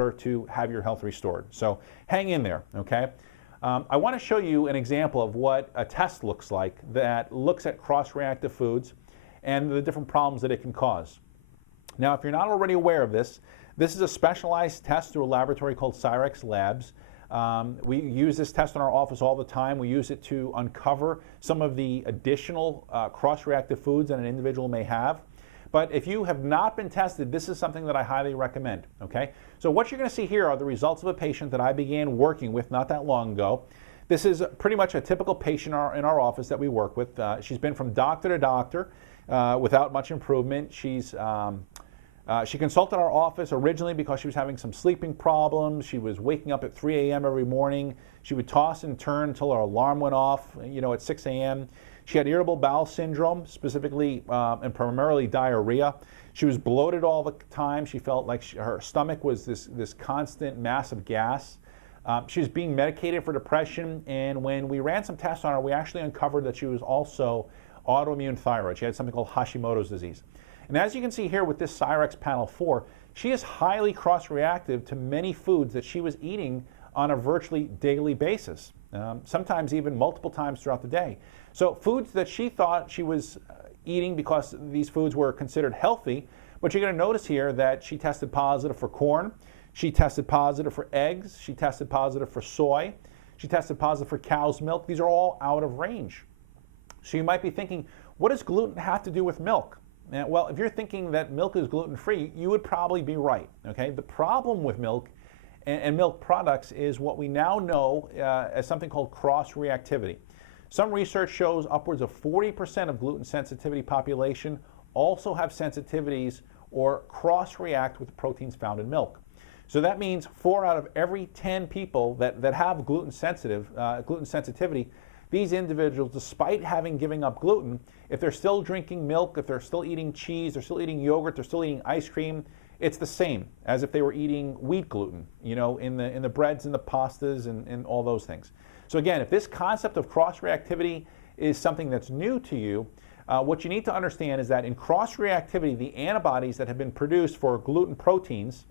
order to have your health restored. So hang in there, okay? I want to show you an example of what a test looks like that looks at cross-reactive foods and the different problems that it can cause. Now, if you're not already aware of this, this is a specialized test through a laboratory called Cyrex Labs. We use this test in our office all the time. We use it to uncover some of the additional cross-reactive foods that an individual may have. But if you have not been tested, this is something that I highly recommend, okay? So what you're going to see here are the results of a patient that I began working with not that long ago. This is pretty much a typical patient in our office that we work with. She's been from doctor to doctor without much improvement. She consulted our office originally because she was having some sleeping problems. She was waking up at 3 a.m. every morning. She would toss and turn until her alarm went off, at 6 a.m. She had irritable bowel syndrome, specifically and primarily diarrhea. She was bloated all the time. She felt like her stomach was this constant mass of gas. She was being medicated for depression, and when we ran some tests on her, we actually uncovered that she was also autoimmune thyroid. She had something called Hashimoto's disease. And as you can see here with this Cyrex Panel 4, she is highly cross-reactive to many foods that she was eating on a virtually daily basis, sometimes even multiple times throughout the day. So foods that she thought she was eating because these foods were considered healthy, but you're going to notice here that she tested positive for corn, she tested positive for eggs, she tested positive for soy, she tested positive for cow's milk. These are all out of range. So you might be thinking, what does gluten have to do with milk? Well, if you're thinking that milk is gluten-free, you would probably be right, okay? The problem with milk and milk products is what we now know as something called cross-reactivity. Some research shows upwards of 40% of gluten sensitivity population also have sensitivities or cross-react with the proteins found in milk. So that means 4 out of every 10 people that have gluten sensitivity, these individuals, despite having given up gluten, if they're still drinking milk, if they're still eating cheese, they're still eating yogurt, they're still eating ice cream, it's the same as if they were eating wheat gluten, in the breads and the pastas and all those things. So again, if this concept of cross-reactivity is something that's new to you, what you need to understand is that in cross-reactivity, the antibodies that have been produced for gluten proteins,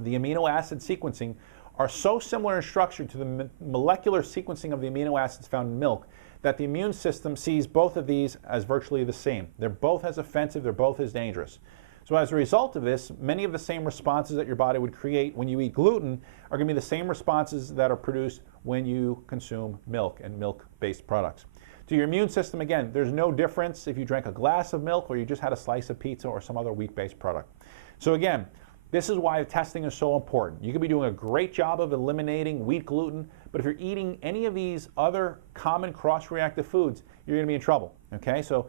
the amino acid sequencing, are so similar in structure to the molecular sequencing of the amino acids found in milk that the immune system sees both of these as virtually the same. They're both as offensive, they're both as dangerous. So as a result of this, many of the same responses that your body would create when you eat gluten are going to be the same responses that are produced when you consume milk and milk-based products. To your immune system, again, there's no difference if you drank a glass of milk or you just had a slice of pizza or some other wheat-based product. So again, this is why the testing is so important. You could be doing a great job of eliminating wheat gluten, but if you're eating any of these other common cross-reactive foods, you're going to be in trouble, okay? So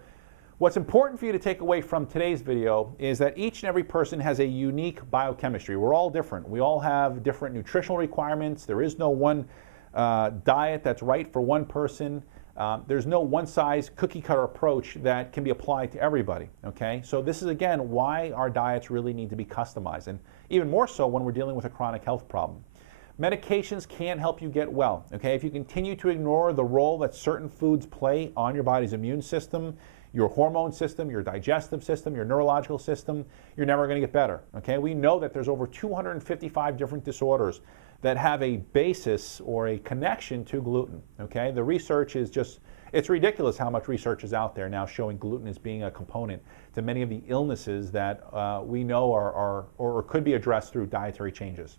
what's important for you to take away from today's video is that each and every person has a unique biochemistry. We're all different. We all have different nutritional requirements. There is no one diet that's right for one person. There's no one-size cookie-cutter approach that can be applied to everybody, okay? So this is, again, why our diets really need to be customized, and even more so when we're dealing with a chronic health problem. Medications can't help you get well, okay? If you continue to ignore the role that certain foods play on your body's immune system, your hormone system, your digestive system, your neurological system, you're never going to get better, okay? We know that there's over 255 different disorders that have a basis or a connection to gluten, okay? The research is just, it's ridiculous how much research is out there now showing gluten as being a component to many of the illnesses that we know are or could be addressed through dietary changes.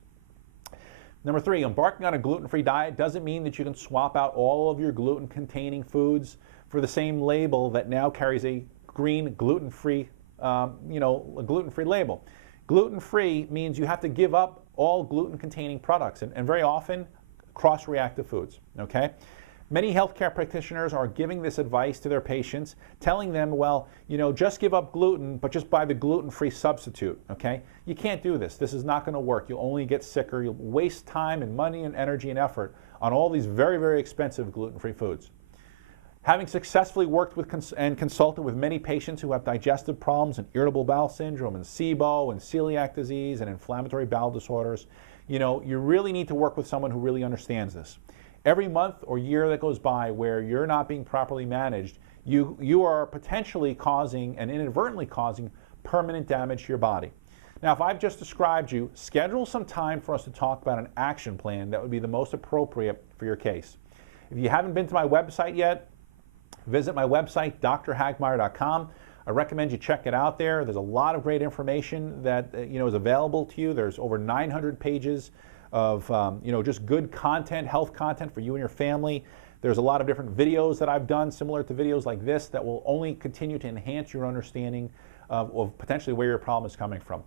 Number 3, embarking on a gluten-free diet doesn't mean that you can swap out all of your gluten-containing foods for the same label that now carries a green gluten-free, a gluten-free label. Gluten-free means you have to give up all gluten-containing products and very often cross-reactive foods, okay? Many healthcare practitioners are giving this advice to their patients, telling them, well, just give up gluten, but just buy the gluten-free substitute, okay? You can't do this. This is not going to work. You'll only get sicker. You'll waste time and money and energy and effort on all these very, very expensive gluten-free foods. Having successfully worked with and consulted with many patients who have digestive problems and irritable bowel syndrome and SIBO and celiac disease and inflammatory bowel disorders, you really need to work with someone who really understands this. Every month or year that goes by where you're not being properly managed, you are potentially causing and inadvertently causing permanent damage to your body. Now, if I've just described you, schedule some time for us to talk about an action plan that would be the most appropriate for your case. If you haven't been to my website yet, visit my website, drhagmeyer.com. I recommend you check it out there. There's a lot of great information that is available to you. There's over 900 pages of just good content, health content for you and your family. There's a lot of different videos that I've done similar to videos like this that will only continue to enhance your understanding of potentially where your problem is coming from.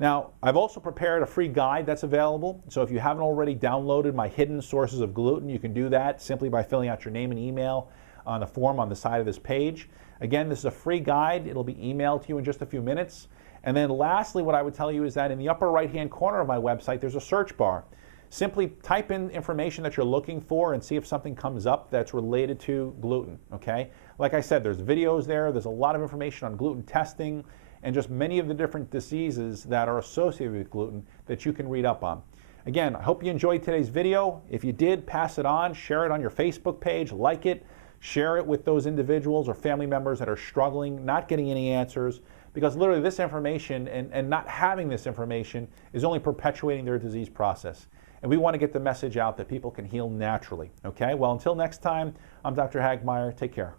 Now, I've also prepared a free guide that's available. So if you haven't already downloaded my hidden sources of gluten, you can do that simply by filling out your name and email on the form on the side of this page. Again, this is a free guide. It'll be emailed to you in just a few minutes. And then lastly, what I would tell you is that in the upper right-hand corner of my website, there's a search bar. Simply type in information that you're looking for and see if something comes up that's related to gluten, okay? Like I said, there's videos there. There's a lot of information on gluten testing and just many of the different diseases that are associated with gluten that you can read up on. Again, I hope you enjoyed today's video. If you did, pass it on, share it on your Facebook page, like it, share it with those individuals or family members that are struggling, not getting any answers, because literally this information and not having this information is only perpetuating their disease process. And we want to get the message out that people can heal naturally, okay? Well, until next time, I'm Dr. Hagmeyer. Take care.